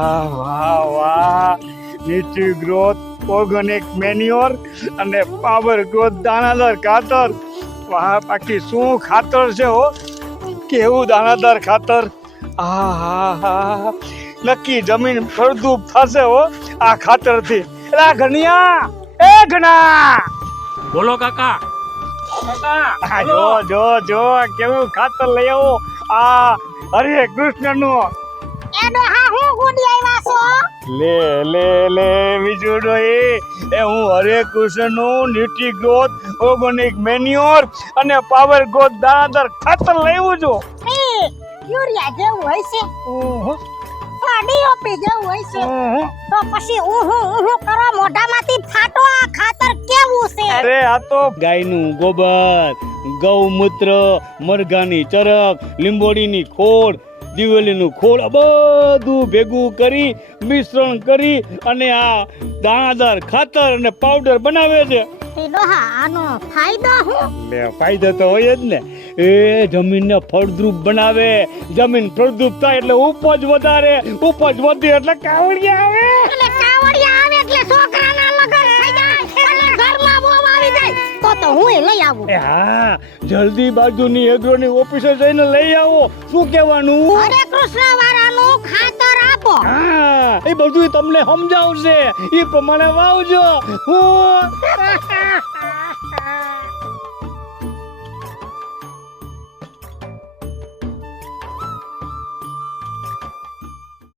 વાહ વાહ, ન્યુટ્રી growth organic મેન્યોર અને પાવર ગ્રોથ દાણાદાર ખાતર. વાહ, બાકી શું ખાતર છે હો, કેવું દાણાદાર ખાતર. હા, નક્કી જમીન ફળદ્રુપ થશે હો આ ખાતરથી. એલા ઘનિયા, એ ઘણા, બોલો કાકા. આ જો કેવું ખાતર લઈ આવો. આ હરે કૃષ્ણ નું. એનો હા હું ગુડી આવ્યા છો. લે વિજુડો એ હું હરે કૃષ્ણ નું ન્યુટ્રી ગ્રોથ ઓર્ગેનિક મેન્યોર અને પાવર ગ્રોથ દાણાદાર ખાતર લેવું છું. એ યુરિયા જેવું હોય છે, ડીઓપી જેવું હોય છે. તો પછી ઉહુ કરો મોઢામાંથી ફાટો. આ ખાતર કેવું છે? અરે આ તો ગાયનું ગોબર, ગૌમૂત્ર, મરઘાની ચરક, લીંબોડીની ખોળ, દિવેલીનું ખોળ, આ બધું ભેગું કરી મિશ્રણ કરી અને આ દાણાદાર ખાતર અને પાવડર બનાવે છે. ડોહા આનો ફાયદો શું? લે ફાયદો તો હોય જ ને. એ જમીનને ફળદ્રુપ બનાવે, જમીન ફળદ્રુપ થાય એટલે ઉપજ વધારે, ઉપજ વધી એટલે કાવડિયા આવે. એટલે કાવડિયા આવે એટલે છોકરાના લગન થઈ જાય, એટલે ઘરમાં બહુ આવી જાય. તો હું લઈ આવું. એ હા, જલ્દી બાજુની એગ્રોની ઓફિસે જઈને લઈ આવો. શું કહેવાનું? હરે કૃષ્ણ વાળાનું ખાતર આપો. હા, એ બધું તમને સમજાવશે, એ પ્રમાણે વાવજો. હું